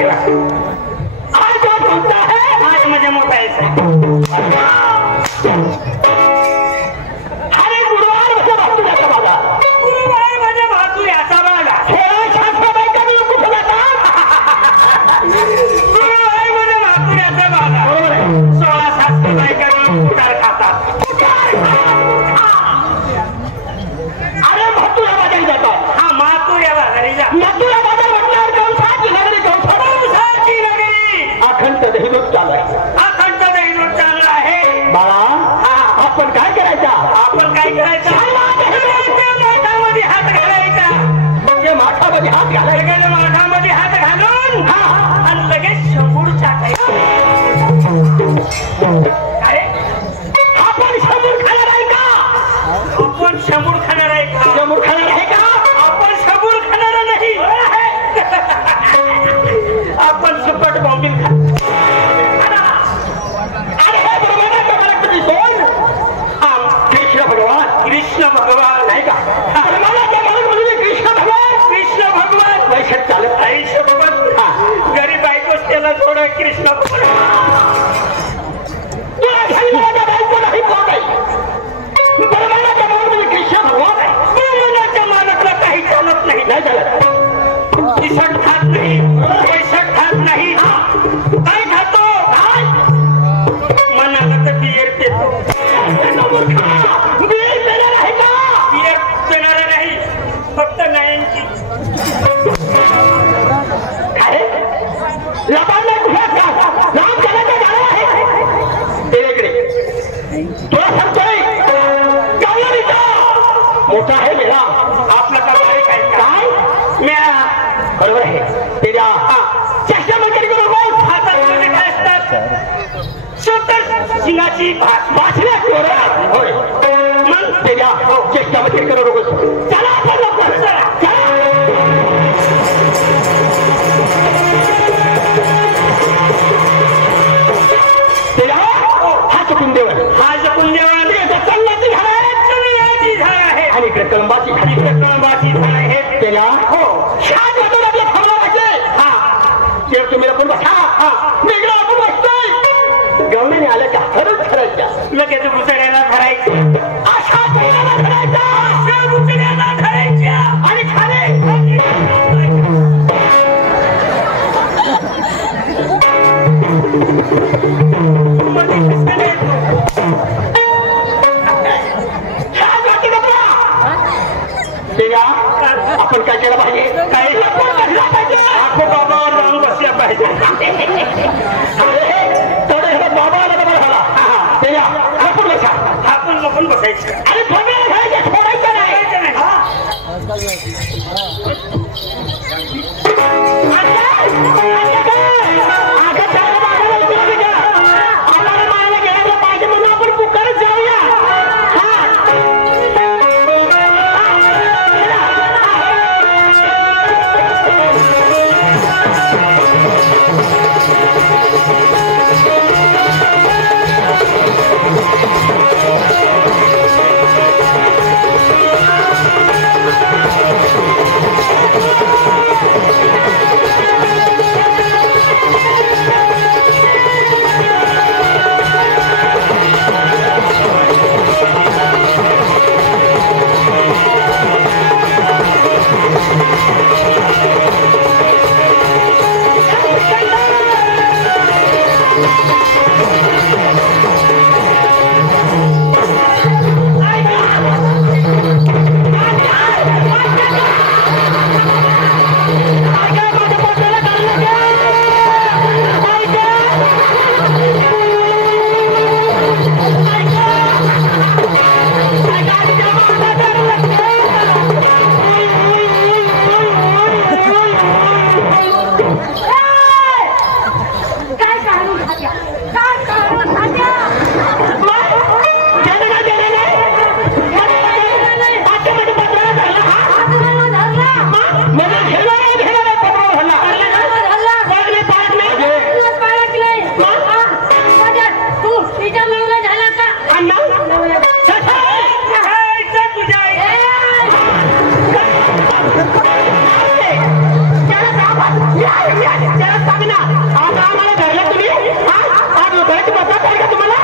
आज जो बोलता है आज मुझे मोटा ऐसा अरे गुरुवार माझ्या भातुऱ्याचा बागा गुरुवार माझ्या भातुऱ्याचा बागा खेळा शास्त्राबाई कमी कुठे जातात गुरुवार माझ्या भातुऱ्याचा बागा बरोबर आहे 16 शास्त्राबाई कमी कुठार खातात अरे भातुऱ्या बाजारी जातात हा मातुऱ्या बाजारी जा मातुऱ्या बाजार म्हटल्यावर कंसाची नगरी कंसाची नगरी अखंड दहीदूध चालू आहे अखंड दहीदूध चालू आहे बाळा आपण काय करायचं माठामध्ये हात घालायचा म्हणजे माठामध्ये हात घालायचा माठामध्ये हात घालून आणि लगेच शंभूड टाकायचा अरे आपण शंभूड खाणार आहे का आपण शंभूड खाणार आहे का शंभूड खाणार आहे का आपण शंभूड खाणार नाही आपण सुकट बॉम्बिल खा कृष्ण भगवान नाही का कृष्ण भगवान वैशाख चालत आयुष्य भगवान गरीब बायकोच त्याला थोडं कृष्ण भगवान बायको नाही कृष्ण भगवान आहे मनाच्या मानसला काही चालत नाही नाही चालत तिसट खात नाही वैशाख खात नाही काय खातो मनाला तर बियर देतो फक्त नायनची तुला सांगतोय मोठा आहे मेळा आपला काय मेळा बरोबर आहे त्याच्या चष्म्यामध्ये हातामध्ये काय असतात सत्तर सिंगाची भाषणे होय मग त्याच्या चष्म्यामध्ये करू नको चला आपण लवकर चला हा चुकून देव आणि इकडे कळंबाची झाड आहे त्याला हो छान वाटून आपल्या थांबवायचे हा ते तुम्ही आपण बसा वेगळं आपण बसतोय गवळीने आल्या का खरंच ठरायच्या लगेच बुचड्याला धरायचं अशा धरायचा अशा बुचड्याला धरायच्या आणि खाली आपण काय केलं पाहिजे काय बाबा रांग बसल्या पाहिजे बाबाला डबल झाला आपण लपून बसायचं अरे सोडायचं नाही पाहिजे म्हणून आपण पुकारत जाऊया त्याला सांग ना आता आम्हाला धरलं तुम्ही आज लोकांची मदत आहे का तुम्हाला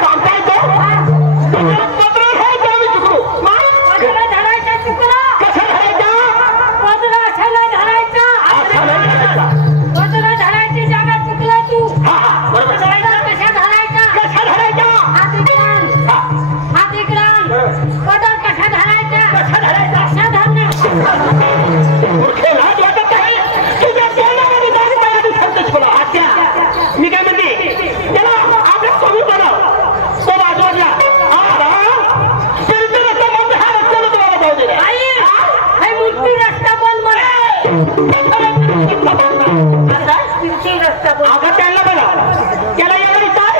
सांगता येतो पत्र घ्यायचं आम्ही चुकलो पत्र धरायचा चुकला कसं धरायचा पत्र अशाला धरायचा पत्र धरायची जागा चुकला तू बरोबर कशा धरायचा कशा धरायचा हात इकरान पदर कशा धरायचा कशा धरायचा कशा धरणार मूर्खे लाज वाटत आहे तुझ्या तोंडामध्ये जाऊन माझ्या संतोष बोला आत्या मी काय म्हणते त्याला आपल्या सोबत बनव तो बाजूला फिरते रस्ता बंद हा रस्त्याला तुम्हाला जाऊ दे आई हे मुलगी रस्ता बंद मला फिरती रस्ता बंद आता त्यांना बघा त्याला एवढं विचार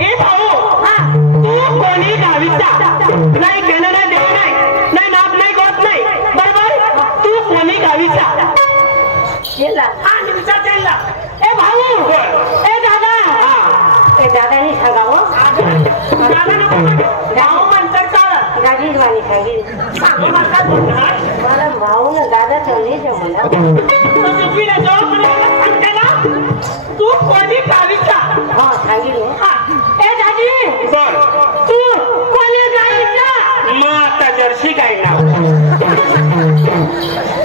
ए भाऊ तू कोणी गावीचा नाही घेणं नाही देणं नाही नाही नाप नाही गोत नाही बरोबर तू कोणी गावीचा निमचा त्यांना ए भाऊ ए दादा ए दादानी सांगावं दादा नको भाऊ म्हणतात चालत दादीच वाणी सांगेल सांगू नका मला भाऊ ना दादा तर नाही जमला तू कोणी गावीचा हा सांगेल ए दादी बर तू कोणी गावीचा मग आता जर्सी काय नाव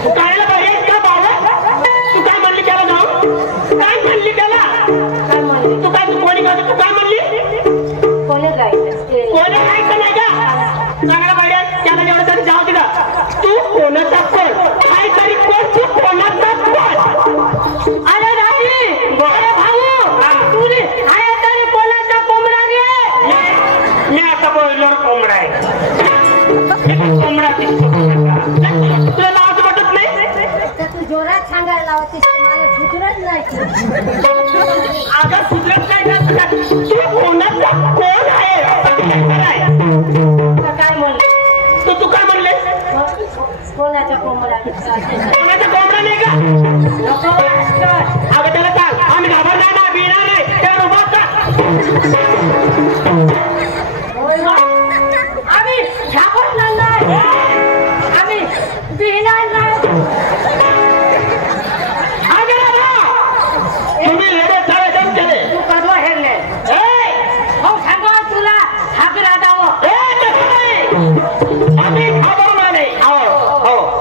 तू कायला बघेल का बाबा तू काय म्हणली त्याला जाऊ काय म्हणली त्याला काय म्हणली तू काय तू कोणी गावचं तू काय म्हणली कोणी गायचं कोणी गायचं नाही का चांगला पाहिजे त्याला जेवढं तरी जाऊ दिला तू कोणाचा कोण काहीतरी कोण तू कोणाचा कोण अरे राजी अरे भाऊ तुझी आहे तरी कोणाचा कोंबडा रे मी आता बोललो कोंबडा आहे कोंबडा तुला नाव वाटत नाही तर तू जोरात सांगायला लावतीस मला सुधरत नाही अगं सुधरत नाही का तू कोणाचा कोण आहे काय म्हणले तू काय म्हणले कोणाचा कोंबडा कोणाचा कोंबडा नाही का नको अगं त्याला सांग आम्ही घाबरणार नाही भिणार नाही त्याला उभा कर आम्ही घाबरणार नाही आम्ही भिणार नाही तुम्ही एवढे सारे जम केले तू कधवा हेरले हो सांगा तुला हाकरा दावं आम्ही घाबरणार नाही हो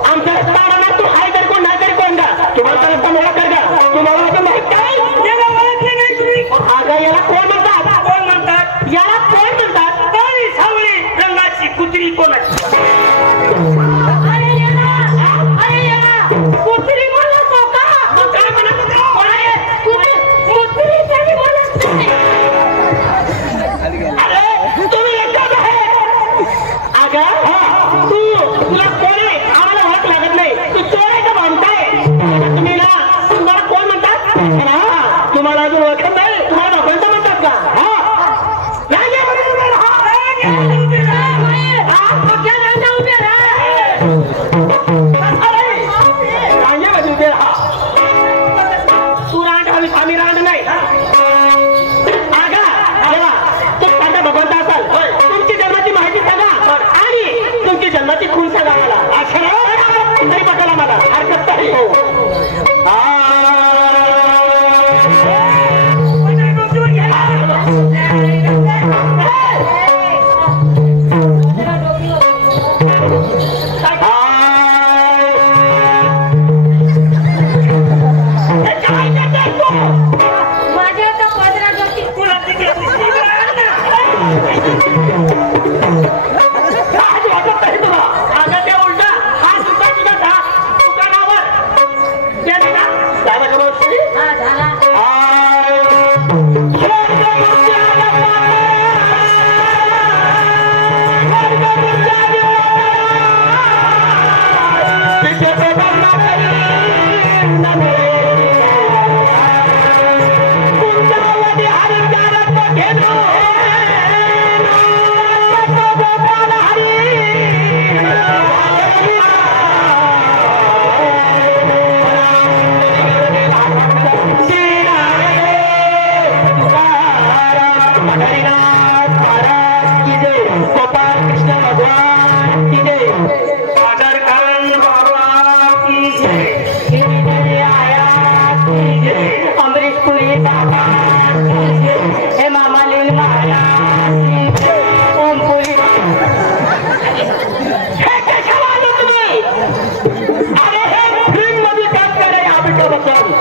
आमच्या रस्ता तू हाय तर कोण नाही तरी कोण का तुम्हाला रस्ता मला कर का तुम्हाला असं माहित काय याला ओळखले नाही तुम्ही अगं याला कोण म्हणतात याला कोण म्हणतात काळी सावळी रंगाची कुत्री कोणाची अरे येना कुत्री म्हणतो का मग काय म्हणत होता? कोण आहे? कुत्री तरी म्हणत नाही अरे तुम्ही एकटाच आहे अगं तुला कोण आहे आम्हाला ओळख लागत नाही तू चोर आहे का भामटा आहे तुम्ही ना तुम्हाला कोण म्हणतात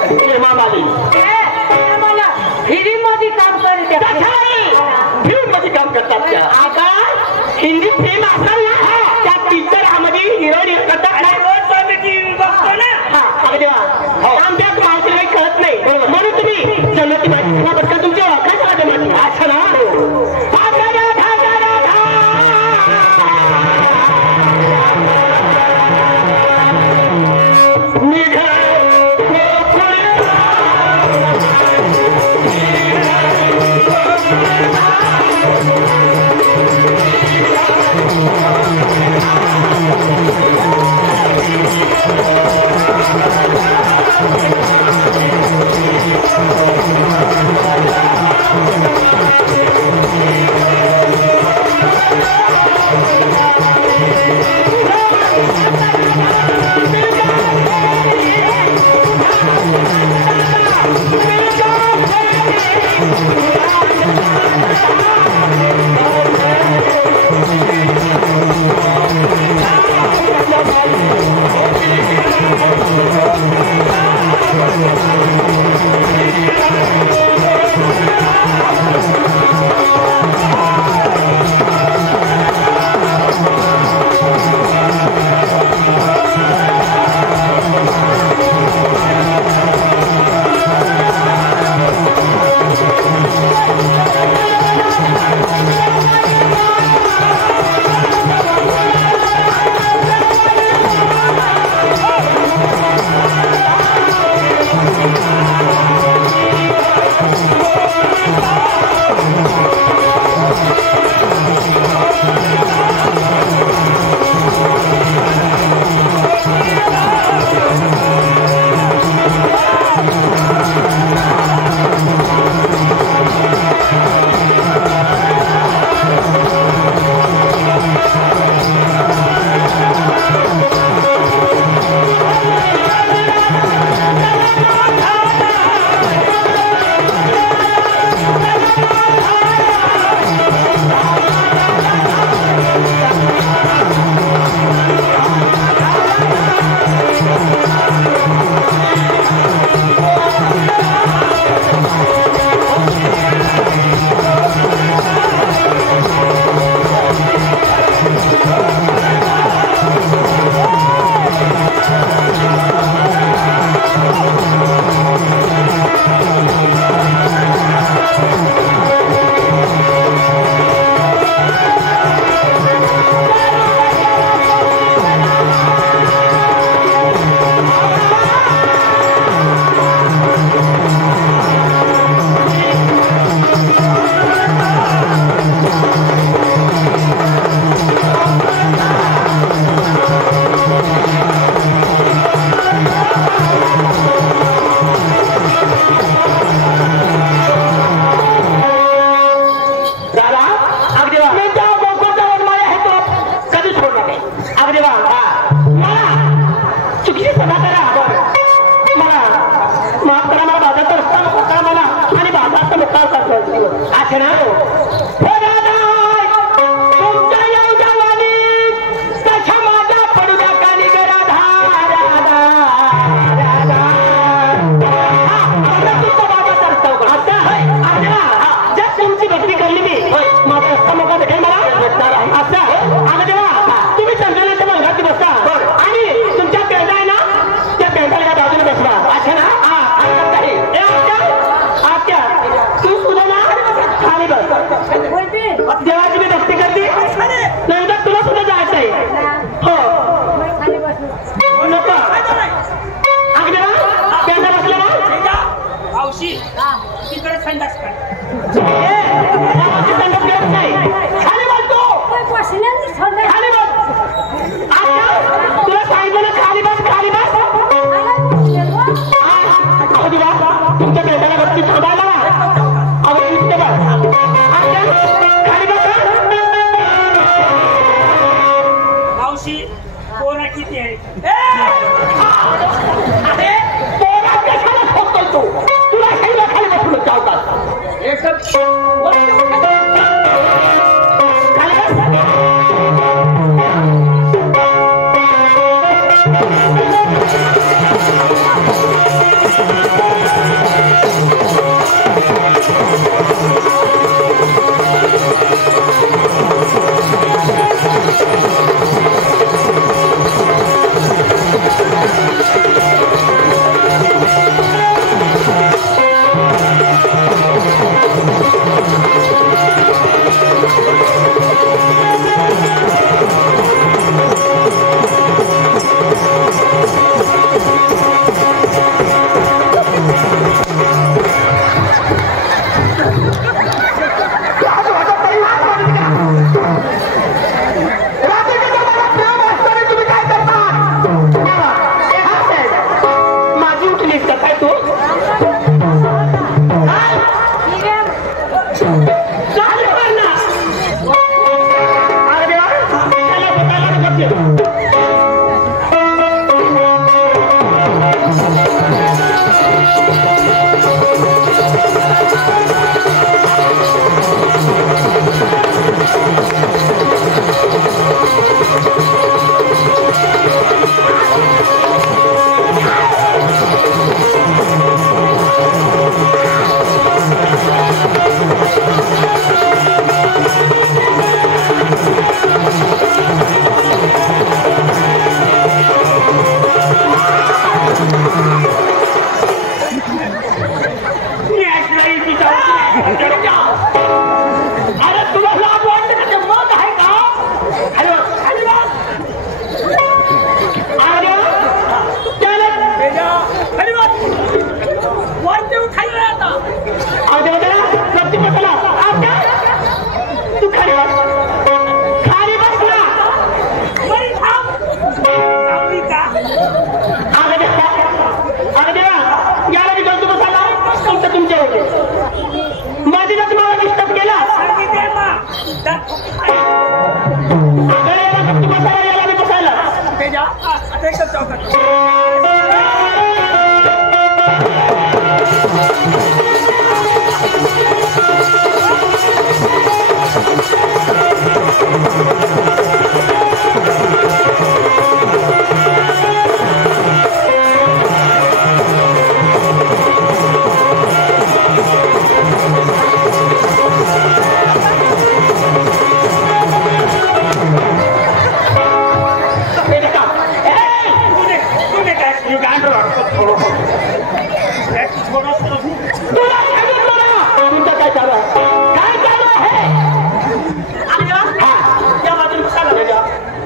हेमा मालिनी मला हिंदीमध्ये काम करते फिल्ममध्ये काम करतात त्या आता हिंदी फिल्म असेल ना त्या पिक्चरामध्ये हिरोईन करतात आमच्यात माणसाला काही कळत नाही म्हणून तुम्ही जन्मती माझी तुमच्या ओळखायचं माझ्या माझी अच्छा ना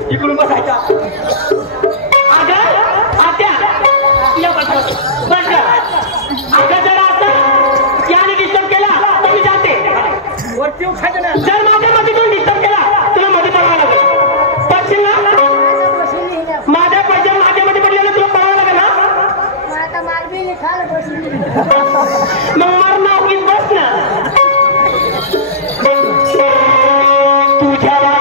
इकडून बसायचा आत्या या बसा जर आता याने डिस्टर्ब केला तर मी जाते वरती उठायचं ना जर माझ्या मध्ये कोण डिस्टर्ब केला तुला मध्ये पडावं लागेल पडशील ना माझ्या पैसे माझ्यामध्ये पडलेलं तुला पडावं लागेल ना मग मार नाव घेत बस ना तुझ्या काय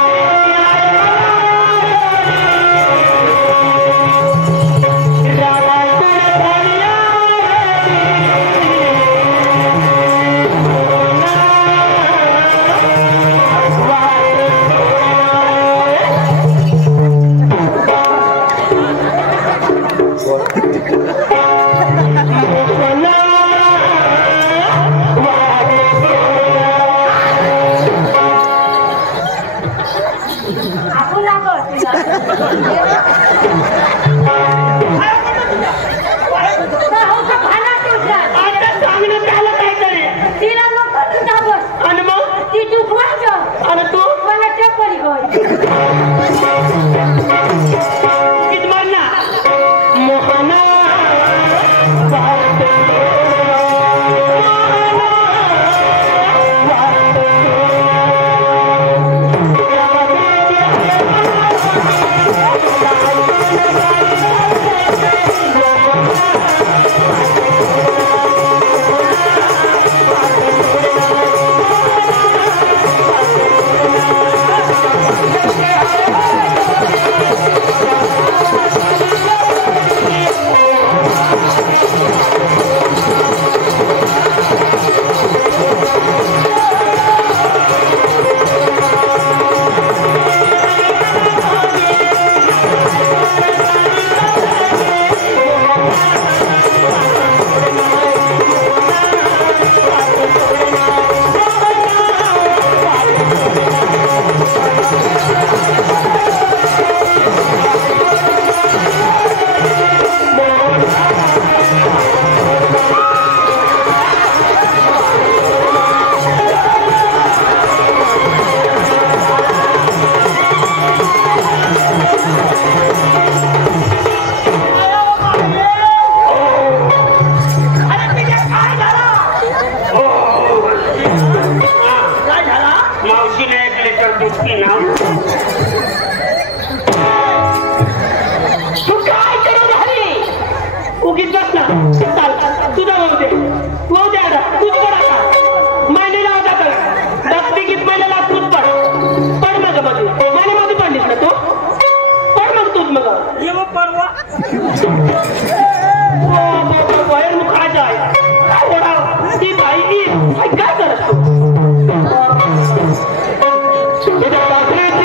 करतो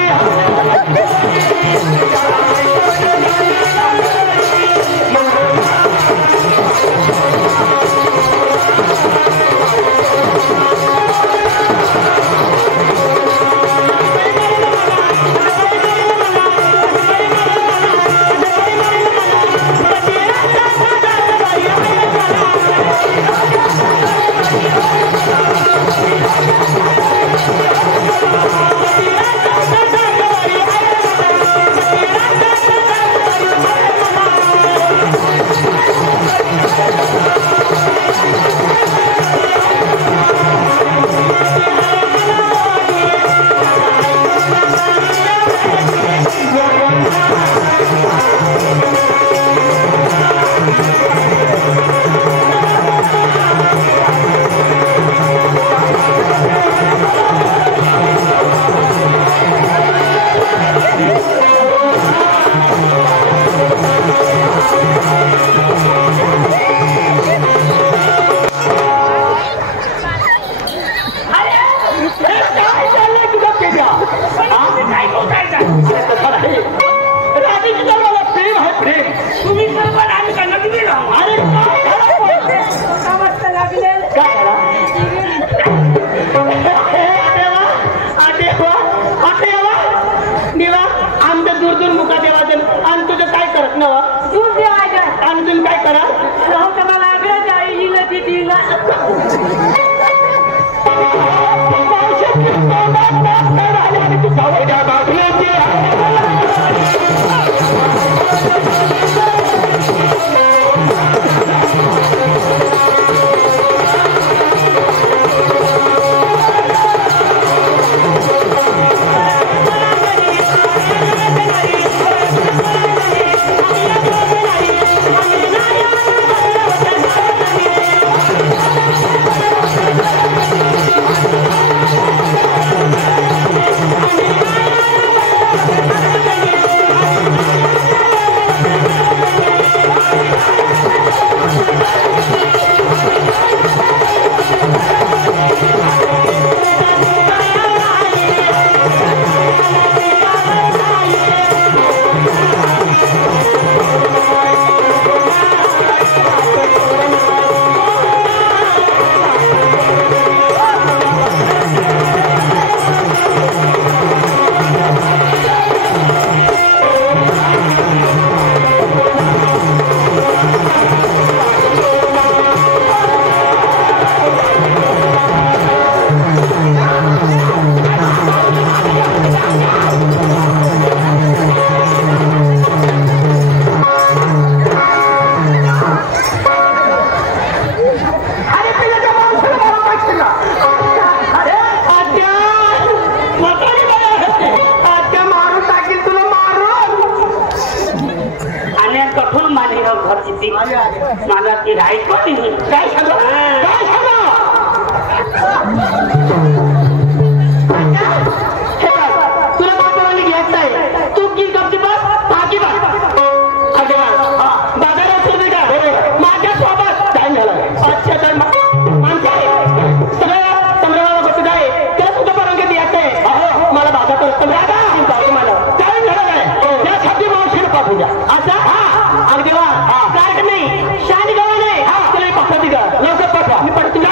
मला ती राईट पण काय सांगा काय सांगा तुला बाजाराने घ्यायचं आहे तू की गप्पी बस बाकी बस बाजारात तुम्ही का माझ्या सोबत टाइम झाला अच्छा तर माणसे सगळ्या संग्रहाला बसत आहे त्याला सुद्धा परवानगी द्यायचं आहे मला बाजारात तुम्हाला टाइम झाला आहे त्यासाठी मावशीला पाठवू द्या अच्छा हा अगदी वा गार्ड नाही शानी गावा नाही तुला पाठवते का लवकर पाठवा मी पण तुला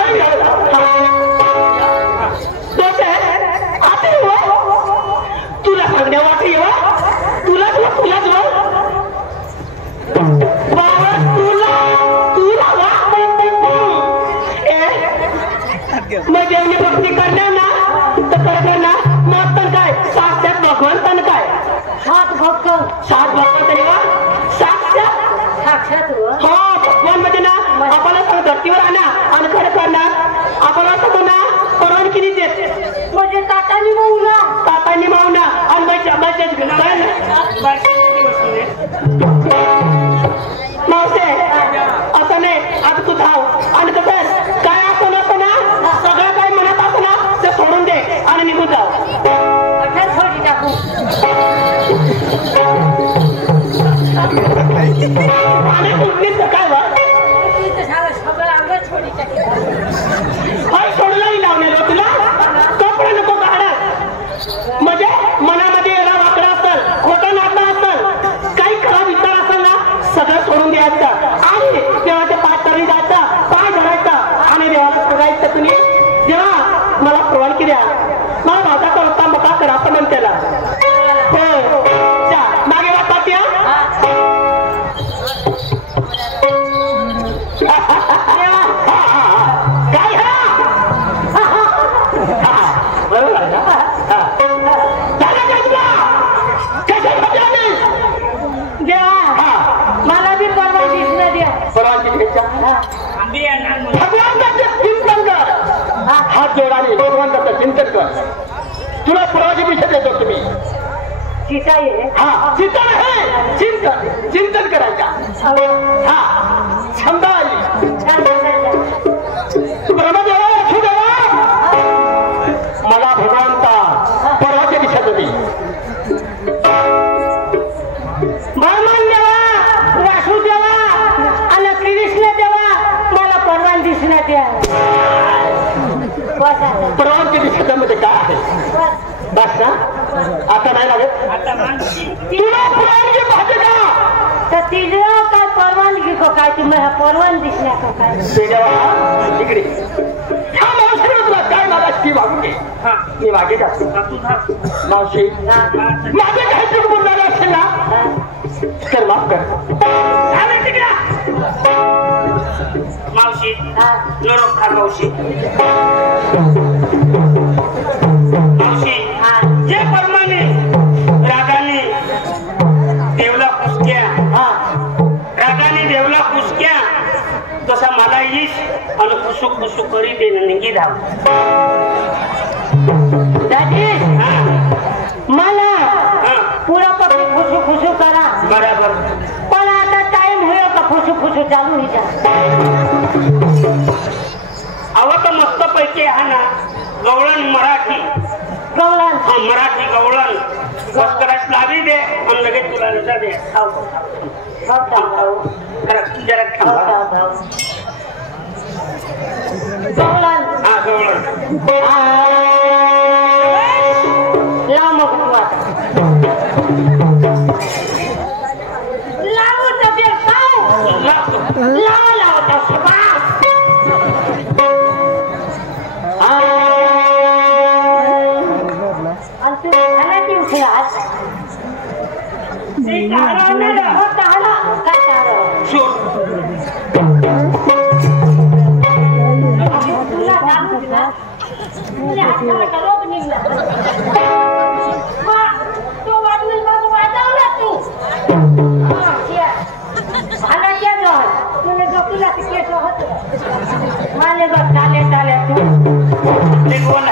तुला सांगण्या वाटली तुला तुला तुला तुला बाबा तुला तुला मग जेवणी भक्ती करणार ना तर करणार ना मग तर काय साक्षात भगवंतन काय सात भक्त तरी वा साक्षात हो भगवान म्हणजे ना आपल्याला सगळं धर्तीवर आणा आणि खरं करणार आपल्याला सगळं ना परवानगी देत म्हणजे ताटानी माऊला तातांनी मावना आणि मावसे असं नाही आता तू धाव आणि कसं काय असं नसतं ना सगळं काय म्हणत असं ना ते सोडून दे आणि निघून जाऊ छोटी टाकू आणि कुठलीच काय वा सगळं अंग छोटी काय सोडलाही लावणार तुला कपडे नको काढत म्हणजे मनामध्ये येणा वाकडा असेल खोटं नाटं असेल काही खरा विचार असेल ना सगळं सोडून द्यायचं आणि देवाच्या पाठ तरी जायचं पाय धरायचा आणि देवाला सांगायचं तुम्ही देवा मला परवानगी द्या मला माझा होता मका करा असं म्हण त्याला हो मागे वाटतात या काय बरोबर आहे ना मला बी परवानगी दिसणार द्या परवानगी घ्यायच्या भगवानाचं चिंतन कर हात जोडाने भगवानाचं चिंतन कर तुला परवानगी विषय देतो तुम्ही चिता आहे हा चिंतन आहे चिंतन चिंतन करायचा हा क्षमता आली ब्रह्मदेवा वासुदेवा मला भगवंता परवानगी दिसत होती ब्रह्मन देवा वासुदेवा आणि कृष्ण देवा मला परवानगी दिसणार द्या परवानगी दिसत मध्ये काय आहे बस ना आता नाही लागत तुला परवानगी पाहिजे का तर तिला काय परवानगी को काय तुम्ही परवानगी दिसल्या को काय देवा इकडे हा मावशी तुला काय मला ती वागू घे मी वागे का मावशी माझे काही चुकून झालं असेल ना तर माफ कर मावशी नरम खा मावशी मावशी जे प्रमाणे आणि खुशुक खुशुक करी दे निघी धाव दादी हा मला हा पुरा पक्की खुशू खुशू करा बराबर पण आता टाइम होयो का खुशू खुशू चालू ही जा अव तर मस्त पैकी हा ना गवळण मराठी गवळण हा मराठी गवळण बसकरास लावी दे आणि लगेच तुला लसा दे खाऊ जरा थांबा गवळण हा गवळण लाव मग तू आता लाव तर ते खाऊ लाव लाव तर सबा अंतु खाना की उखलास ते काढा ना हो ताला का तारो शोर तुला सांगू ना तुला आता रोग निघला मा तो वाजून मग वाजवला तू हा क्या मला क्या जो तुला जो तुला के जो होत माले बस चाले चाले तू ते बोल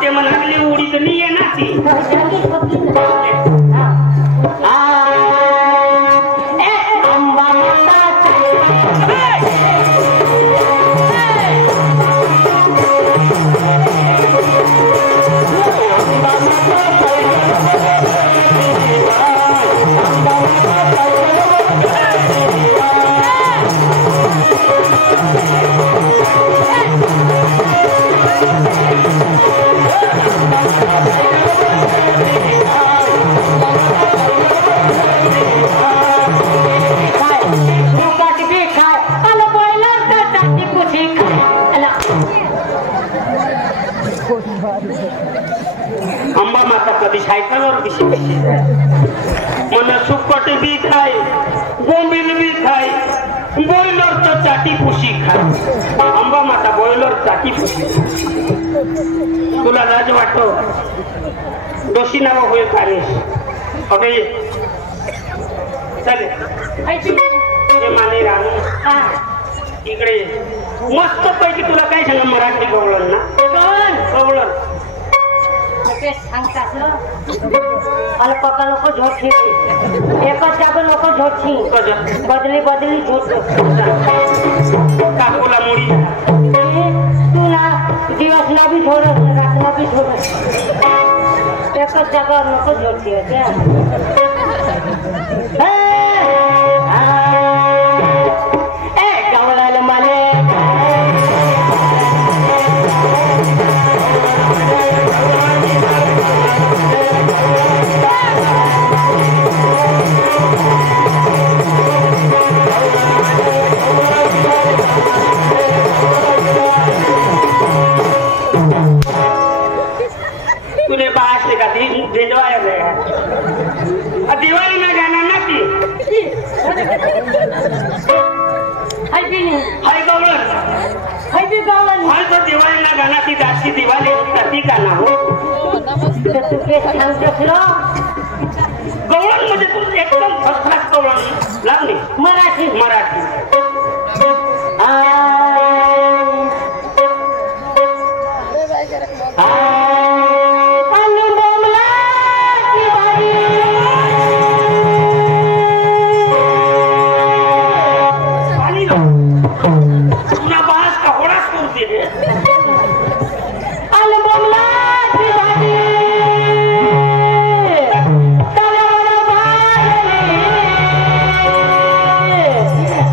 ते म्हणाली उडी तर नाही आहे ना ती अंबा माता कधी सायकलवर कशी मन सुकट बी खाय बोंबील बी खाय बॉयलर तर चाटी पुशी खाय अंबा माता बॉयलर चाटी पुशी तुला लाज वाटतो दोषी नाव होईल कानेश अबे चले हे माने रानू इकडे मस्त पैकी तुला काय सांग मराठी गवळण ना गवळण ते सांगतात ना अल्पका लोक झोटची एकच जागा लोक झोटची बदली बदली झोट काकुला मुडी तुला दिवसला बी झोडत रातला बी झोडत एकच जागा लोक झोटची होते गवळण माले तूने बाहर से का भेजवाया गया दिवाली में गाना ना की हाय गवळण हाय तो दिवाळी ना गाना की दासी दिवाली प्रतीक गाना हो तू के सांगतेस ना गवळण म्हणजे तू एकदम फर्स्ट क्लास गवळण लागली मराठी मराठी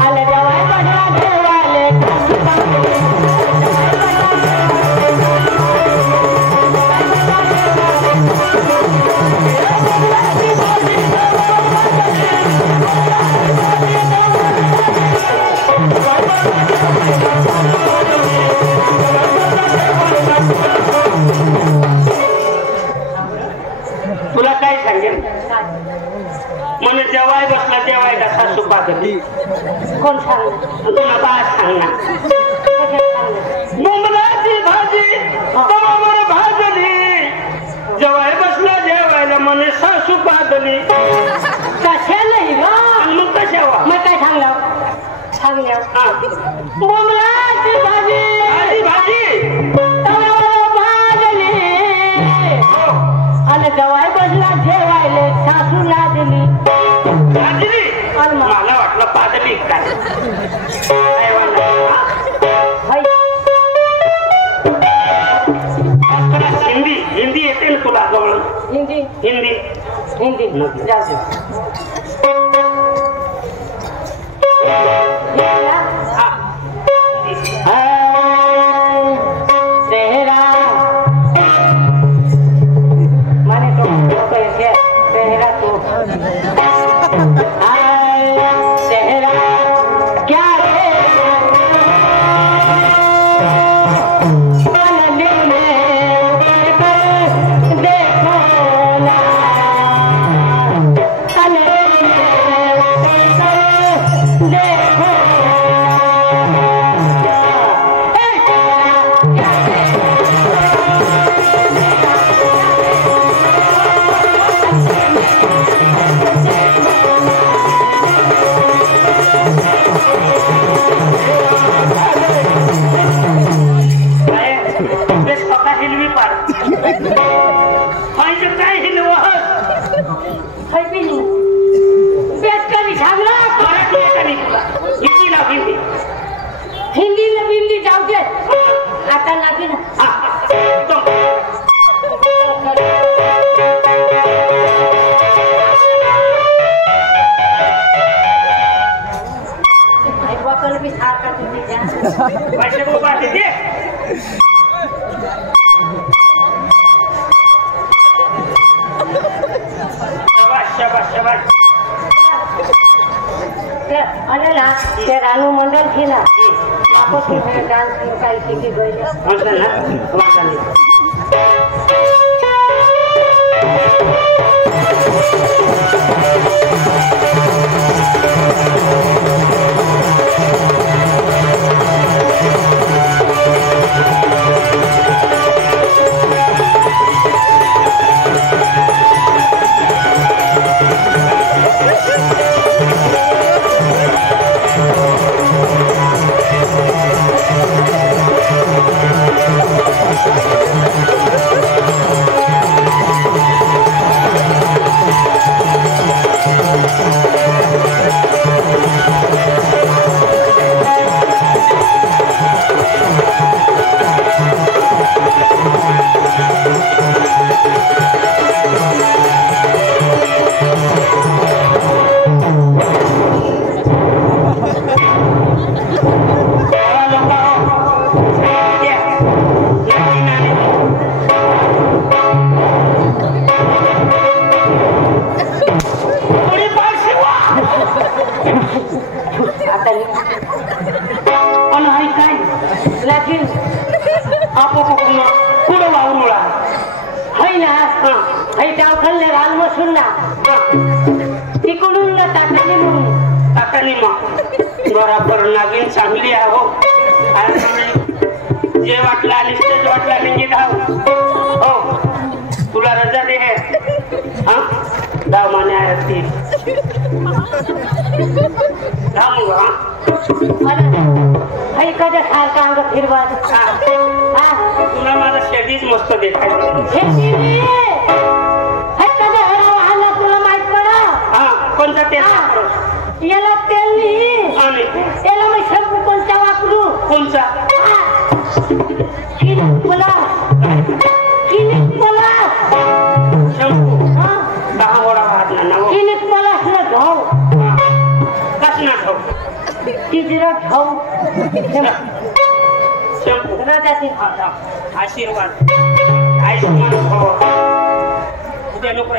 अल जेवायला सासू पागली कोण सांगणार तुला काय सांगणार कशात सांगणार मुंबराची भाजी तवावर भाजली जेवाय बसला जेवायला म्हणे सासू पागली कशालाही ग मग कशावा मग काय सांगल्या मुंबराची भाजी भाजी भाजली आणि जवाय बसला जेवायले सासू लाजली भाजली मला वाटलं पादली काय हिंदी हिंदी येते ना तुला जवळ हिंदी हिंदी हिंदी जाऊ तेरा माने तो तेरा तो तेरा क्या है देखो ना देखो हिंदी में हिंदी जाऊ दे आता लागे ना बकल भी सार का तुझे पैसे को बात दे शाबाश शाबाश शाबाश अरे ना ते रानू मंडल थी ना आपस में डांस का सीखी गई बराबर नागिन चांगली आहे हो जे वाटलं आणि तेच वाटलं म्हणजे धाव हो तुला रजा दे हा धाव माने आहे धाव हा कधी सारखा अंग फिरवा तुला माझा शेतीच मस्त देखायचं तुला माहित पडा हा कोणता तेल याला तेल नाही याला मी शॅम्पू कोणता वापरू कोणता क्लिनिक मला शॅम्पू दहा वडा घातला क्लिनिक मला असलं घाव कसला खाऊ तिजरा घाव शॅम्पू राजाची आशीर्वाद आयुष्मान भव उद्या नको